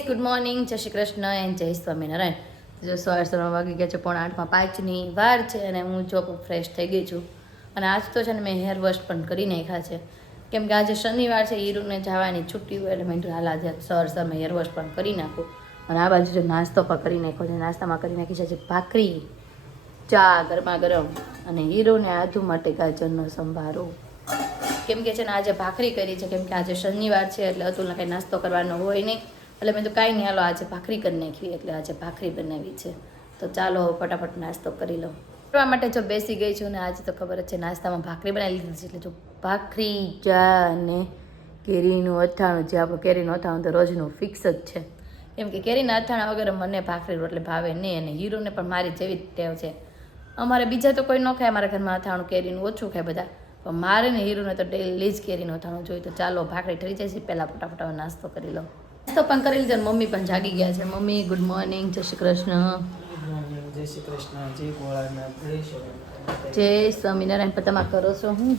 Good morning જય Shri Krishna and જય સ્વામિનારાયણ. જો સવાર સવારમાં વાગી ગયા છે, પોણા આઠમાં પાંચની વાર છે અને હું જોબ ફ્રેશ થઈ ગઈ છું. અને આજ તો છે ને મેં હેર વોશ પણ કરી નાખ્યા છે. કેમ કે આજે શનિવાર છે, હીરુને જવાની છુટ્ટી હોય એટલે મેં હાલ આજે સવાર સવારમાં હેર વોશ પણ કરી નાખું. અને આ બાજુ જો નાસ્તો પણ કરી નાખ્યો છે, નાસ્તામાં કરી નાખી છે ભાખરી, ચા ગરમા ગરમ અને હીરુને આધુ માટે ગાજરનો સંભારો. કેમ કે છે ને આજે ભાખરી કરી છે, કેમ કે આજે શનિવાર છે એટલે અતુલને કંઈ નાસ્તો કરવાનો હોય નહીં. એટલે મેં તો કાંઈ નહીં, હાલો આજે ભાખરી કરી નાખી એટલે આજે ભાખરી બનાવી છે. તો ચાલો ફટાફટ નાસ્તો કરી લઉં. કરવા માટે જો બેસી ગઈ છું ને આજે તો ખબર જ છે, નાસ્તામાં ભાખરી બનાવી લીધી છે. એટલે જો ભાખરી, ચા અને કેરીનું અથાણું જે આપણું કેરીનું અથાણું તો રોજનું ફિક્સ જ છે. કેમ કે કેરીના અથાણા વગર મને ભાખરી રોટલી ભાવે નહીં અને હીરોને પણ મારી જેવી જ ટેવ છે. અમારે બીજા તો કોઈ ન ખાય, અમારા ઘરમાં અથાણું કેરીનું ઓછું ખાય બધા. પણ મારે ને હીરોને તો ડેલી જ કેરીનું અથાણું જોઈએ. તો ચાલો ભાખરી ઠરી જાય છે, પહેલાં ફટાફટ નાસ્તો કરી લઉં. નાસ્તો પણ કરી છે મમ્મી પણ જાગી ગયા છે. મમ્મી ગુડ મોર્નિંગ જય શ્રી કૃષ્ણ. જય શ્રી કૃષ્ણ જય ભોળાનાથ જય સ્વામિનારાયણ. પતામાં કરો છો હું?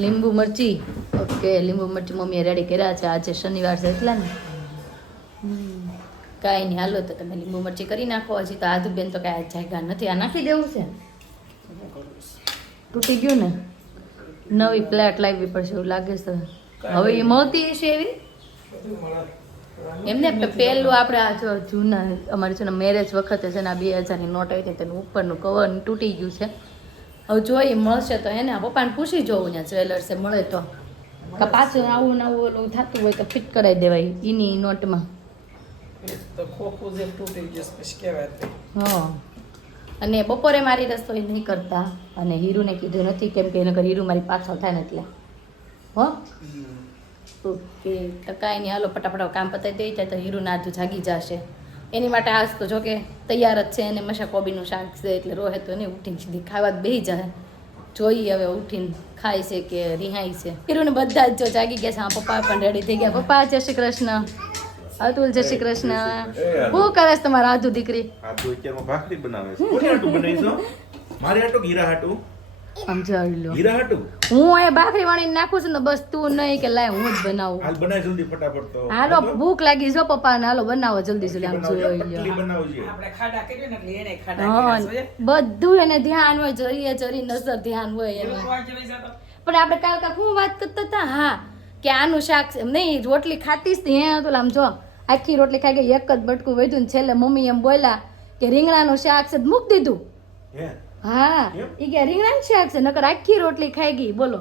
લીંબુ મરચી. ઓકે લીંબુ મરચી મમ્મીએ રેડી કર્યા છે. આજે શનિવાર છે એટલા ને? કાંઈ નહીં હાલો તો તમે લીંબુ મરચી કરી નાખો. હજી તો આધુ બેન તો કાંઈ જાગ્યા નથી. આ નાખી દેવું છે? તૂટી ગયું ને? નવી પ્લેટ લાવવી પડશે એવું લાગે છે. હવે એ મળતી હશે એવી? એમને પહેલું આપણે આ જો જૂના અમારે છે ને મેરેજ વખતે છે ને આ બે હજારની નોટ આવી હતી તેનું ઉપરનું કવર તૂટી ગયું છે. હવે જોઈએ મળશે તો એને પપ્પાને પૂછી જોવું ત્યાં જ્વેલર્સે મળે તો. કે પાછું આવું નવું ઓલું થતું હોય તો ફિટ કરાવી દેવાય એની નોટમાં. એ. હા. અને બપોરે મારી રસોઈ નહીં કરતા. અને હીરુને કીધું નથી કેમ કે નકર હીરુ મારી પાછળ થાય ને એટલે. હો? ઓકે તો કાંઈ નહીં હાલો ફટાફટ કામ પતાવી દઈ જાય તો હીરુ નાધું જાગી જશે. એની માટે આજ તો જો કે તૈયાર જ છે અને મશા કોબીનું શાક છે એટલે રોહે તો નહીં ઉઠીને સીધી ખાવા જ બેસી જાય. જોઈએ હવે ઉઠીને ખાય છે કે રિહાય છે. હીરુને બધા જ જો જાગી ગયા છે હા પપ્પા પણ રેડી થઈ ગયા. પપ્પા જય શ્રી કૃષ્ણ. અતુલ જય શ્રી કૃષ્ણ. શું કરે છે તમારા આધુ દીકરી? આધુ અત્યારમાં ભાખરી બનાવે છે. કોની આટું બનાવીશ મારે આટું ગીરા હાટું સમજાવી લો. હીરા હું અહીંયા બાફરી વાણી નાખું છું ને બસ તું નહીં કે લાય હું જ બનાવું. હાલ બનાવી જલ્દી ફટાફટ તો. હાલો ભૂખ લાગી જો પપ્પા ને હાલો બનાવો જલ્દી જલ્દી આમ જોઈ પટલી લો બનાવજો આપણે ખાડા કર્યું ને એટલે એને ખાડા હા કર્યા છે. બધું એને ધ્યાન હોય જરીએ જરી નજર ધ્યાન હોય એને. પણ આપણે કાલ કાલ શું વાત કરતા હતા? હા કે આનું શાક છે. નહીં રોટલી ખાતી હે તો આમ જો આખી રોટલી ખાઈ ગઈ એક જ બટકું વધ્યું ને છેલ્લે મમ્મી એમ બોલ્યા કે રીંગણાનું શાક છે મૂક દીધું. હે? એ કે રીંગણાનું શાક છે નકર આખી રોટલી ખાઈ ગઈ બોલો.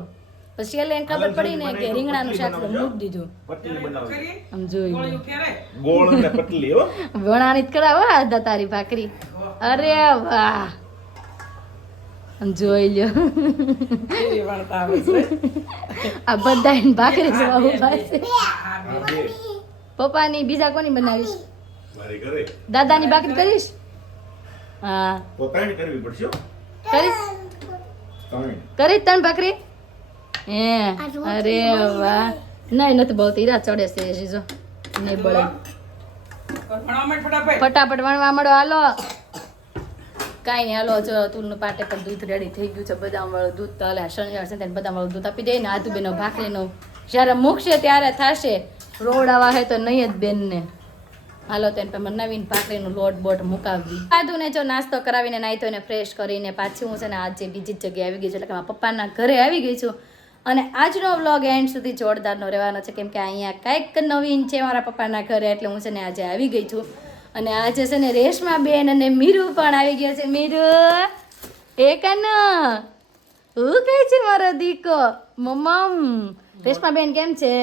પછી એટલે એને ખબર પડી ને કે રીંગણાનું શાક છે મૂક દીધું. પટલી બનાવજો. કરી, આમ જોઈ ગોળ અને પટલી હો. વણાની જ કરાવો આધા તારી ભાખરી. અરે વાહ. આમ જોઈ લ્યો. આ બધા એને ભાખરી જોવા ઊભા છે. આ બે. આ બે. પપ્પાની બીજા કોની બનાવીશ? દાદા ની દાદાની ભાખરી કરીશ? હા. પોતાની કરવી પડશે કરી? ત્રણ. તન ભાખરી હે અરે વાહ. નહીં નથી બહુ તીરા ચડે છે જીજો નહીં બળે. ફટાફટ. ફટાફટ વણવા મળો હાલો. કાંઈ નહીં હાલો જો તુલનું પાટે પણ દૂધ રેડી થઈ ગયું છે. બદામ વાળું દૂધ તો હાલે શનિવાર છે તેને બદામ વાળું દૂધ આપી દે ને આદુ બેનો ભાખરીનું. જ્યારે મૂકશે ત્યારે થશે. આવા હે તો નહીં જ બેનને. હાલો તેને પણ નવીન ભાખરીનું લોટ બોટ મુકાવી. આદુને જો નાસ્તો કરાવીને નાહી ધોઈને ફ્રેશ કરીને પાછી હું છે ને આજે બીજી જ જગ્યાએ આવી ગઈ છું. એટલે કે મારા પપ્પાના ઘરે આવી ગઈ છું. અને આજનો વ્લોગ એન્ડ સુધી જોરદારનો રહેવાનો છે. કેમ કે અહીંયા કંઈક નવીન છે મારા પપ્પાના ઘરે, એટલે હું છે ને આજે આવી ગઈ છું. અને આજે છે ને રેશમા બેન અને મીરુ પણ આવી ગયા છે. મીરુ, એ કન? હું કહે છે મારો દીકો? મમ્મ રેશમા બેન કેમ છે?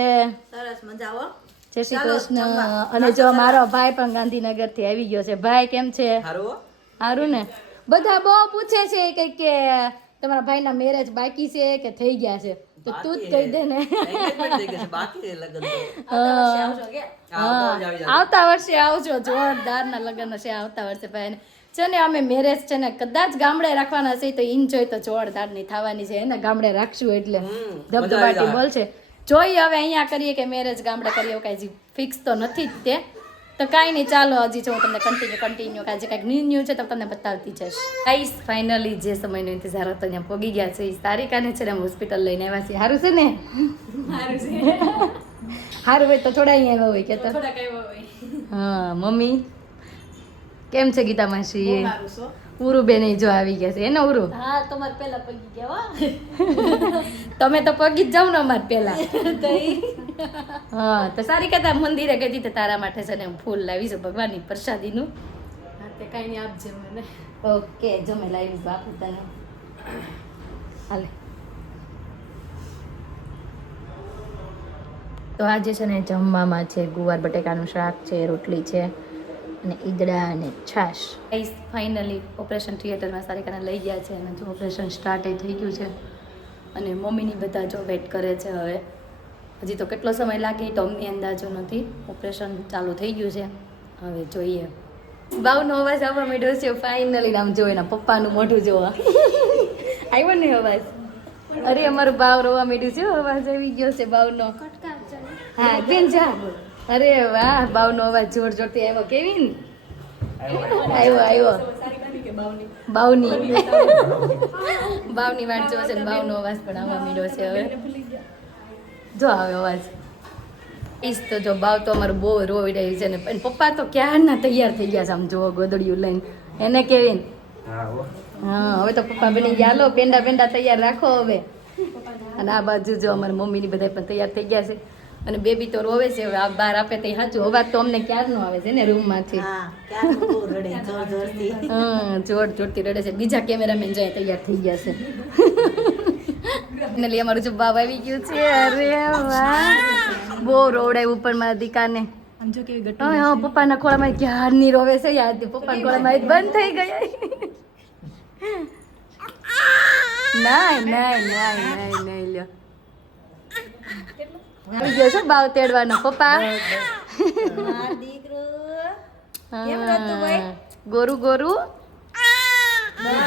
સરસ મજા હો જય શ્રી કૃષ્ણ. અને જો મારો ભાઈ પણ ગાંધીનગરથી આવી ગયો છે. ભાઈ કેમ છે? સારું ને? બધા બહુ પૂછે છે કે કે તમારા ભાઈના મેરેજ બાકી છે કે થઈ ગયા છે? તો તું જ કહી દે ને. આવતા વર્ષે આવજો જોરદાર ના લગ્ન છે આવતા વર્ષે ભાઈ છે ને અમે મેરેજ છે ને કદાચ ગામડે રાખવાના છે તો એન્જોય તો જોરદારની થવાની છે. એને ગામડે રાખશું એટલે ધબધબાટી બોલશે બોલ છે જોઈએ હવે અહીંયા કરીએ કે મેરેજ ગામડે કરીએ એવું કાંઈ ફિક્સ તો નથી જ તે. તો કાંઈ નહીં ચાલો હજી જો હું તમને કન્ટિન્યુ કન્ટિન્યુ કાંઈ જે કાંઈક ન્યૂ ન્યૂ છે તો તમને બતાવતી જઈશ. આઈસ ફાઇનલી જે સમયનો ઇંતજાર હતો અહીંયા પોગી ગયા છે. એ તારીકાને છે ને હોસ્પિટલ લઈને આવ્યા છે. સારું છે ને? સારું હોય તો થોડા અહીંયા આવ્યા હોય. કે તો હા મમ્મી કેમ છે ગીતા માસી? સારું છો ઉરુ બેન જો આવી ગયા છે. એને ઉરુ? હા તમારે પેલા પગી ગયા હો. તમે તો પગી જ જાવ ને અમારે પેલા હા તો સારી કહેતા મંદિરે ગઈ તો તારા માટે છે ને હું ફૂલ લાવીશ ભગવાનની પ્રસાદીનું. હા તે કાંઈ નહીં આપજે મને. ઓકે જો મેં લાવી બાપુ તને હાલે. તો આજે છે ને જમવામાં છે ગુવાર બટેકાનું શાક છે રોટલી છે. અને ઈદડા અને છાશ. ફાઇનલી ઓપરેશન થિયેટરમાં સારિકાને લઈ ગયા છે અને જો ઓપરેશન સ્ટાર્ટ થઈ ગયું છે અને મમ્મીની બધા જો વેટ કરે છે હવે. હજી તો કેટલો સમય લાગે એ તો અમને અંદાજો નથી. ઓપરેશન ચાલુ થઈ ગયું છે. હવે જોઈએ. બાવનો અવાજ આવવા માંડ્યો છે. ફાઇનલી આમ જો એના પપ્પાનું મોઢું જોવા. આવ્યો ને અવાજ? અરે અમારું બાવ રોવા માંડ્યું છે. અવાજ આવી ગયો છે બાવનો હા બેન જા. અરે વાહ બાવનો અવાજ જોર જોરથી આવ્યો. કેવીન? આવ્યો. આવ્યો બાવની? બાવની. વાટ જોવે છે ને બાવનો અવાજ પણ આવવા મીડો છે હવે. જો આવે અવાજ. ઈસ તો જો બાવ તો અમારું બહુ રોઈ રહ્યું છે ને. પણ પપ્પા તો ક્યારના તૈયાર થઈ ગયા છે આમ જો ગોદડિયું લઈને. એને કેવીન? હા હા. હવે તો પપ્પા બની ગયા. લો પેંડા પેંડા તૈયાર રાખો હવે. અને આ બાજુ જો અમારા મમ્મીની બધા પણ તૈયાર થઈ ગયા છે. અને બેબી તો રોવે છે હવે આ બહાર આપે તો સાચું. અવાજ તો અમને ક્યારનો આવે છે ને રૂમમાંથી હા ક્યાં બહુ રડે જોર જોરથી હા જોર જોરથી રડે છે. બીજા કેમેરામેન જાય તૈયાર થઈ ગયા છે. ફાઇનલી અમારું જો બાબ આવી ગયું છે. અરે વાહ. બહુ રોડાય ઉપર મારા દીકાને જો કેવી હા હા પપ્પાના ખોળામાં ક્યારની રોવે છે? યાદ પપ્પાના ખોળામાં બંધ થઈ ગયા ના ના ના ના નાય લ્યો. આવી ગયો છો બાવ તેડવાનો પપ્પા? ગોરુ ગોરુ?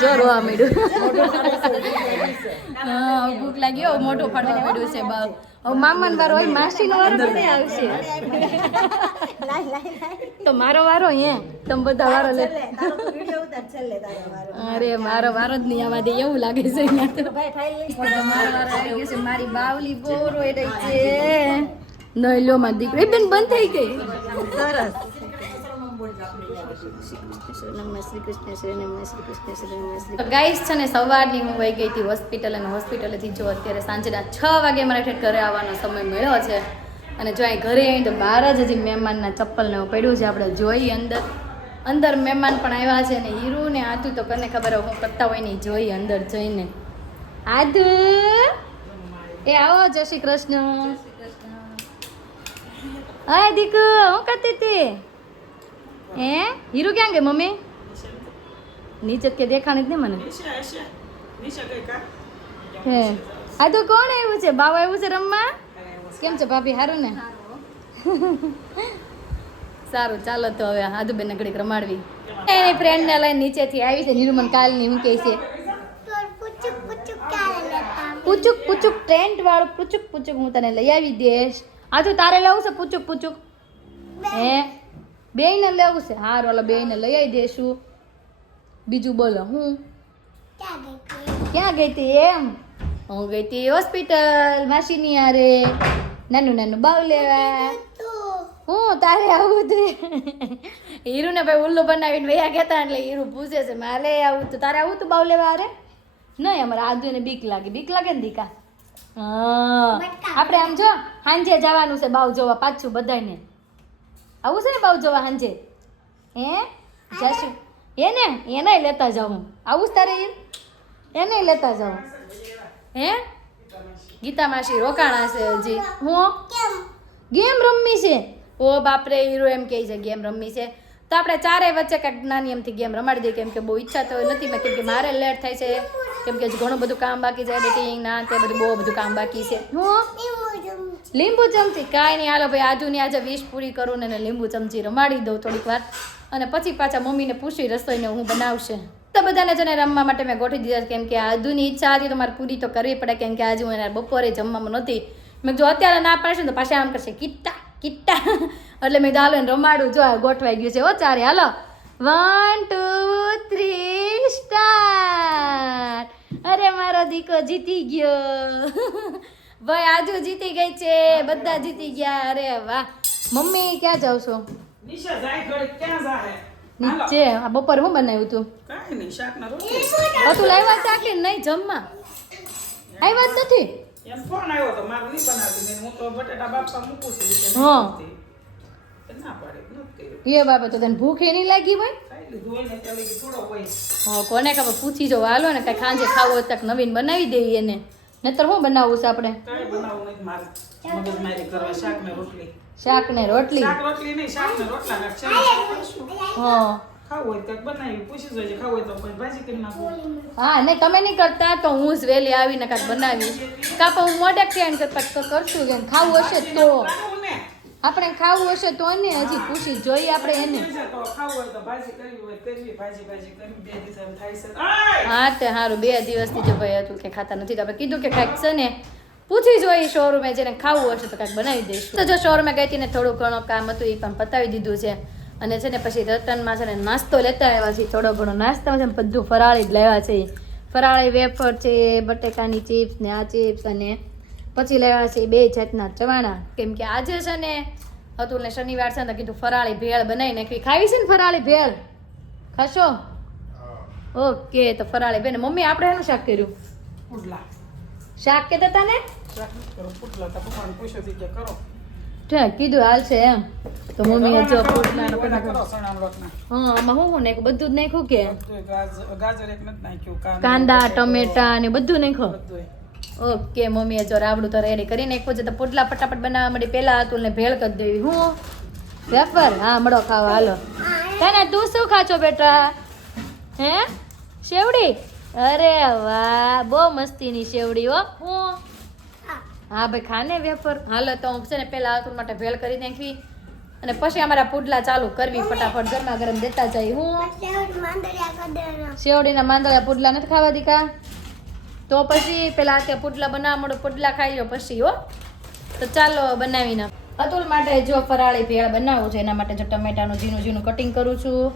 જો રોવા હા ભૂખ લાગી મોટો મોઢું માંડ્યું છે બાવ હવે મામાનો વારો હોય માસીનો વારો ક્યારે આવશે? તો મારો વારો હે તમે બધા વારો લે. અરે મારો વારો જ નહીં આવા દે એવું લાગે છે મારો વારો આવી ગયો છે મારી બાવલી બહુ રોઈ રહી છે. નહીં લો મારી દીકરી. બેન બંધ થઈ ગઈ. સરસ. ગાઈસ છે ને સવારની હું વહી ગઈ હતી હોસ્પિટલ અને હોસ્પિટલેથી જો અત્યારે સાંજના છ વાગે મારા ઠેઠ ઘરે આવવાનો સમય મળ્યો છે. અને જો અહીં ઘરે આવી તો બહાર જ હજી મહેમાનના ચપ્પલને પડ્યું છે આપણે જોઈ અંદર. અંદર મહેમાન પણ આવ્યા છે અને હીરુ ને આદુ તો કને ખબર હું કરતા હોય નહીં જોઈ અંદર જઈને. આદુ! એ આવો જય શ્રી કૃષ્ણ. હા દીકુ હું કરતી હતી? હે? હીરુ ક્યાં ગઈ મમ્મી? નીચે જ કે દેખાણી જ ને મને? હે. આ તો કોણ આવ્યું છે? બાવા આવ્યું છે રમવા? કેમ છે ભાભી? સારું ને? સારું ચાલો તો હવે આદુબેન ઘડીક રમાડવી. એની ફ્રેન્ડને લઈને નીચેથી આવી છે નિરુમન કાલની હું કહે છે. પૂચુક પૂચુક ટ્રેન્ડ વાળું પૂચુક પૂચુક હું તને લઈ આવી દઈશ આ તો તારે લાવું છે પૂચુક પૂચુક હે? બેયને લેવું છે? હારું હાલો બેયને લઈ આવી દેશું. બીજું બોલો હું? ક્યાં ગઈ હતી એમ? હું ગઈ હતી હોસ્પિટલ માસીની હારે. નાનું નાનું બાવ લેવા. હું તારે આવું તે? હીરુને ભાઈ ઉલ્લુ બનાવીને વૈયા કહેતા એટલે હીરુ પૂછે છે મારે આવું તો તારે આવું તું બાવ લેવા હારે? નહીં અમારે આદુને બીક લાગે. બીક લાગે ને દીકા? હા. આપણે આમ જો સાંજે જવાનું છે બાવ જોવા પાછું બધાને આવું છે ને બહુ જોવા સાંજે હે? જશું. એને એને લેતા જાઉં. આવું જ તારે એને લેતા જાઉં. હે? ગીતા માસી રોકાણા છે હજી. હું? ગેમ રમવી છે? ઓ બાપરે હીરો એમ કહે છે ગેમ રમવી છે. તો આપણે ચારે વચ્ચે કાંઈક નાની એમથી ગેમ રમાડી દઈએ કેમ કે બહુ ઈચ્છા તો નથી મેં કેમ કે મારે લેટ થાય છે. કેમ કે હજી ઘણું બધું કામ બાકી છે એડિટિંગ ના તે બધું બહુ બધું કામ બાકી છે. હું? લીંબુ ચમચી? કાંઈ નહીં. હાલો ભાઈ, આજુની આજે વીસ પૂરી કરું ને લીંબુ ચમચી રમાડી દઉં થોડીક વાર. અને પછી પાછા મમ્મીને પૂછી રસોઈને હું બનાવશે. તો બધાને જને રમવા માટે મેં ગોઠવી દીધા કેમ કે આજુની ઈચ્છા હતી તો મારે પૂરી તો કરવી પડે. કેમ કે આજે હું એને બપોરે જમવામાં નહોતી. મેં જો અત્યારે ના પાડશે તો પાછા આમ કરશે. કિટ્ટા કિટ્ટા એટલે મેં દાલો એને રમાડું. જો ગોઠવાઈ ગયું છે. હો, ચારે, હાલો. વન ટુ થ્રી સ્ટાર અરે, મારો દીકો જીતી ગયો. ભાઈ આજુ જીતી ગઈ છે. બધા જીતી ગયા. અરે વાહ. મમ્મી ક્યાં જાવ છો? નિશા જાય ઘડી ક્યાં જાહે? નીચે. આ બપોર હું બનાવ્યું તું? કાઈ નહીં શાક ના રોટલી હતું લાવ્યા ચા કે નહીં જમવા? આવ્યા જ નથી. એમ ફોન આવ્યો તો મારું નહીં બનાવતી. મેં હું તો બટેટા બાપા મૂકું છું હા. ના પાડે એ બાબા તો તને ભૂખ એ નહીં લાગી હોય? કોને ખબર? પૂછી જો હાલો ને કઈ ખાંજે ખાવું હોય નવીન બનાવી દઈએ એને. નતર શું બનાવવું છે આપણે? કાંઈ બનાવવું નથી મારે. મગજમારી કરવા શાક ને રોટલી. શાક ને રોટલી? શાક રોટલી નહીં શાક ને રોટલા કાંઈક છે ને શાક. કરીશું. હા. ખાવું હોય તો બનાવી પૂછી જોજે ખાવું હોય તો પછી ભાજી કરી નાખું. હા નહીં તમે નહીં કરતા તો હું જ વહેલી આવીને કાંઈક બનાવી કાં પણ હું મોડેક થયા ને કરતા કરશું કે ખાવું હશે તો. આપણે ખાવું હશે તો ને હજી પૂછી જોઈએ આપણે એને! હા તે સારું બે દિવસથી જો ભાઈ હતું કે ખાતા નથી તો આપણે કીધું કે કાંઈક છે ને પૂછી જોઈ શોરૂમે જેને ખાવું હશે તો કાંઈક બનાવી દઈશું. તો જો શોરૂમે ગઈ હતી ને થોડું ઘણું કામ હતું એ પણ પતાવી દીધું છે. અને છે ને પછી રતનમાં છે ને નાસ્તો લેતા આવ્યા છે થોડો ઘણો નાસ્તો છે ને બધું ફરાળી જ લેવા છે. ફરાળી વેફર છે બટેકાની ચિપ્સ ને આ ચિપ્સ અને પછી લેવા છે બે જાતના ચવાણા. કેમ કે આજે છે ને હતું શનિવાર છે ને કીધું ફરાળી ભેળ બનાવી નાખવી ખાવી છે ને ફરાળી ભેળ? ખાશો? ઓકે તો ફરાળી બેન મમ્મી આપણે એનું શાક કર્યું? પુડલા. શાક કહેતા હતા ને? કીધું હાલ છે એમ. તો મમ્મી જો. હા આમાં હું નાખ્યું? બધું જ નાખ્યું કે? કાંદા ટમેટા ને બધું નાખ્યું. ઓકે મમ્મીએ જો રાબડું તો રેડી કરી નાખ્યું છે તો પુટલા ફટાફટ બનાવવા માટે પેલા હતું ને ભેળ કરી દેવી. હું? વેફર? હા મળો ખાવા. હાલો. કાના તું શું ખાચો બેટા? હે? શેવડી? અરે વાહ બહુ મસ્તીની શેવડી હો. હું? હા ભાઈ ખાને વેફર. હાલો તો હું છે ને પેલા આતુર માટે ભેળ કરી નાખી અને પછી અમારા પુડલા ચાલુ કરવી ફટાફટ. ગરમા ગરમ દેતા જાય. હું? શેવડીના માંદળિયા પુડલા નથી ખાવા દીકા તો પછી પેલા કે પુડલા બનાવવા મળો પુડલા ખાઈ લો પછી, હો. તો ચાલો બનાવી નાખ અતુલ માટે જો ફરાળી ભેળ બનાવવું છે, એના માટે જો ટમેટાનું ઝીણું ઝીણું કટિંગ કરું છું.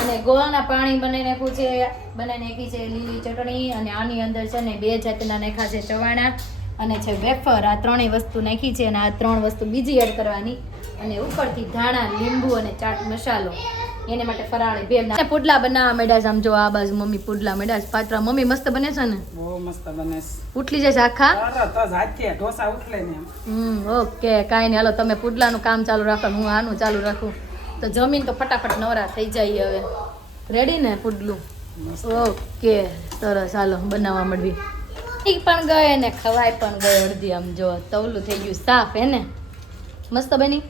અને ગોળના પાણી બનાવી નાખ્યું છે બનાવી નાખી છે લીલી ચટણી અને આની અંદર છે ને બે જાતના નાખ્યા છે ચવાણા અને છે વેફર. આ ત્રણેય વસ્તુ નાખી છે અને આ ત્રણ વસ્તુ બીજી એડ કરવાની. અને ઉપરથી ધાણા, લીંબુ અને ચાટ મસાલો. એને માટે ફરાળી ભેળ પુડલા બનાવવા માંડ્યા છે આમ જો આ બાજુ મમ્મી પુડલા માંડ્યા છે. પાત્રા મમ્મી મસ્ત બને છે ને? બહુ મસ્ત બને છે. ઉઠલી જાય છે આખા ઢોસા ઉઠલે ને હમ ઓકે કાંઈ નહીં. હાલો તમે પુડલાનું કામ ચાલુ રાખો હું આનું ચાલુ રાખું. તો જમીન તો ફટાફટ નવરા થઈ જાય હવે. રેડી ને પુડલું? ઓકે સરસ. હાલો બનાવવા મળવી ઠીક પણ ગયો ને ખવાય પણ ગયો અડધી આમ જો તવલું થઈ ગયું સાફ હે ને? મસ્ત બની?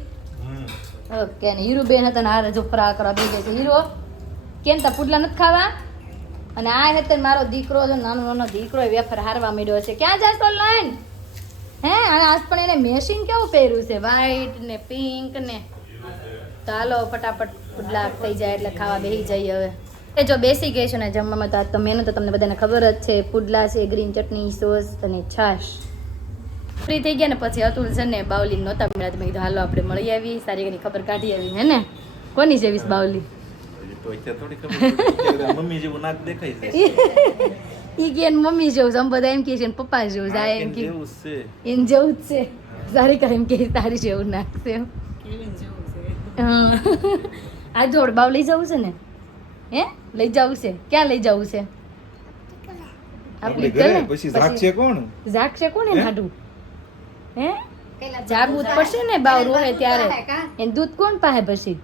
ઓકે અને હીરુબેન હતા ને આ જો ફરાળ કરવા બે છે. હીરો, કેમ તા પુડલા નથી ખાવા? અને આ હેતર મારો દીકરો છે, નાનો નાનો દીકરો વેફર હારવા માંડ્યો છે. ક્યાં જાય તો લાઈન હે? અને આજ પણ એને મેશિંગ કેવું પહેર્યું છે? વ્હાઈટ ને પિંક ને. ચાલો ફટાફટ પુડલા થઈ જાય એટલે ખાવા બેસી જઈએ હવે. એ જો બેસી ગઈ છે ને જમવામાં, તો આજ તો મેનુ તો તમને બધાને ખબર જ છે. પુડલા છે ગ્રીન ચટણી સોસ અને છાશ. ફ્રી થઈ ગયા ને પછી અતુલ છે ને બાવલી નહોતા મળ્યા તો મેં કીધું હાલો આપણે મળી આવી સારી ઘણી ખબર કાઢી આવી હે ને? કોની જેવીશ બાવલી? હજી તો અત્યારે થોડી ખબર પડી. અત્યારે મમ્મી જેવું નાક દેખાય છે ઈ કે એની મમ્મી જેવું છે આમ બધા એમ કે છે ને પપ્પા જેવું છે એમ કે એમ જેવું જ છે. સારી કા એમ કે તારી જેવું નાખશે છે આ જોડ બાવ લઈ જવું છે ને? હે? લઈ જવું છે. ક્યાં લઈ જવું છે? આપણે ઘરે? પછી જાગશે કોણ? જાગશે કોણ એ? હાડું? હે? જાગવું પડશે ને બાવ રોહે ત્યારે. એને દૂધ કોણ પાહે પછી?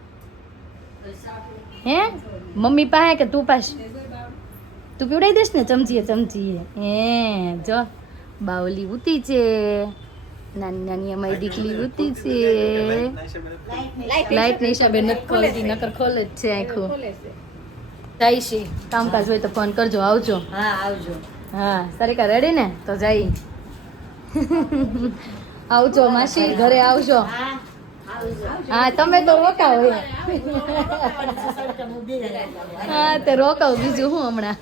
હે? મમ્મી પાસે કે તું પાસે તું પીવડાવી દઈશ ને ચમચીએ ચમચીએ. હે જો. બાવલી ઉતી છે. નાની નાની અમારી દીકરી ઉતી છે. લાઈટની હિસાબે નથી ખોલતી. નકર ખોલે જ છે આખું. જાય છે. કામકાજ હોય તો ફોન કરજો આવજો. હા આવજો. હા સરિકા રેડી ને? તો જઈ. આવજો, માસી, ઘરે આવજો. હા, તમે તો રોકાવ હા, તે રોકાવ બીજું હું હમણાં?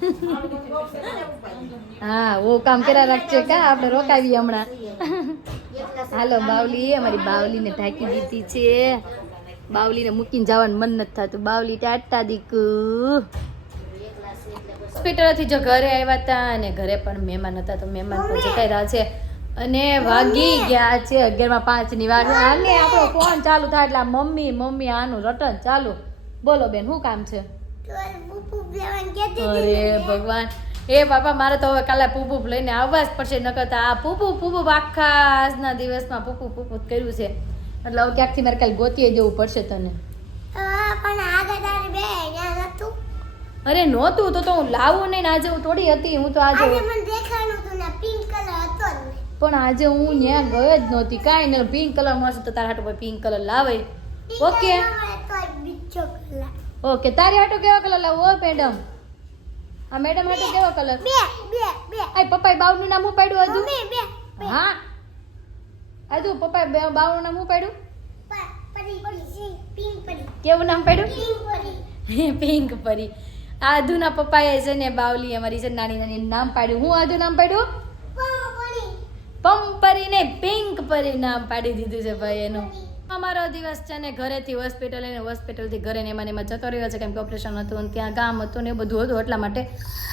હા ઓ કામ કર્યા રાખજે કા, આપણે રોકાવીએ હમણાં. હાલો, બાવલી અમારી બાવલીને ઢાંકી દીધી છે. બાવલીને મૂકીને જવાનું મન નથી થતું. બાવલી, ટાટા દીકુ. હોસ્પિટલથી જો ઘરે આવ્યા હતા અને ઘરે પણ મહેમાન હતા, તો મહેમાન પણ જતા રહ્યા છે. અને વાગી ગયા છે અગિયારમાં પાંચની વાર. આને આપણો ફોન ચાલુ થાય એટલે મમ્મી મમ્મી આનું રટન ચાલુ. બોલો બેન શું કામ છે? અરે ભગવાન. એ બાપા મારે તો હવે કાલે પૂપૂપ લઈને આવવા જ પડશે નકર આ પૂપુ પૂપુ આખા આજના દિવસમાં પૂપુ પૂપુ કર્યું છે. એટલે હવે ક્યાંકથી મારે કાલે ગોતીએ જવું પડશે તને. અરે નહોતું તો તો હું લાવું નહીં ને આજે હું થોડી હતી હું તો આજે પણ આજે હું ત્યાં ગયો જ નહોતી. કાંઈ નહીં પિંક કલર મળશે તો તારા હાટુ પિંક કલર લાવે. ઓકે. ઓકે તારી હાટો કેવો કલર લાવો? મેડમ. આ મેડમ હાટુ કેવો કલર? આ પપ્પાએ બાવનું નામ હું પાડ્યું હજુ? હા. હજુ પપ્પાએ બાવનું નામ હું પાડ્યું? કેવું નામ પાડ્યું? પિંક પરી. આધુના પપ્પાએ છે ને બાવલી અમારી છે નાની નાની નામ પાડ્યું. હું આધુ નામ પાડ્યું? પંપરી ને પિંક પરિણામ પાડી દીધું છે ભાઈ એનું. અમારો દિવસ છે ને ઘરેથી હોસ્પિટલ અને હોસ્પિટલથી ઘરે ને એમાં એમાં જતો રહ્યો છે, કેમ કે ઓપરેશન હતું અને ત્યાં ગામ હતું ને એ બધું હતું એટલા માટે.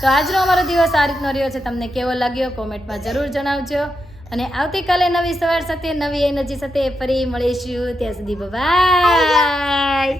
તો આજનો અમારો દિવસ આ રીતનો રહ્યો છે, તમને કેવો લાગ્યો કોમેન્ટમાં જરૂર જણાવજો. અને આવતીકાલે નવી સવાર સાથે નવી એનર્જી સાથે ફરી મળીશું. ત્યાં સુધી બાય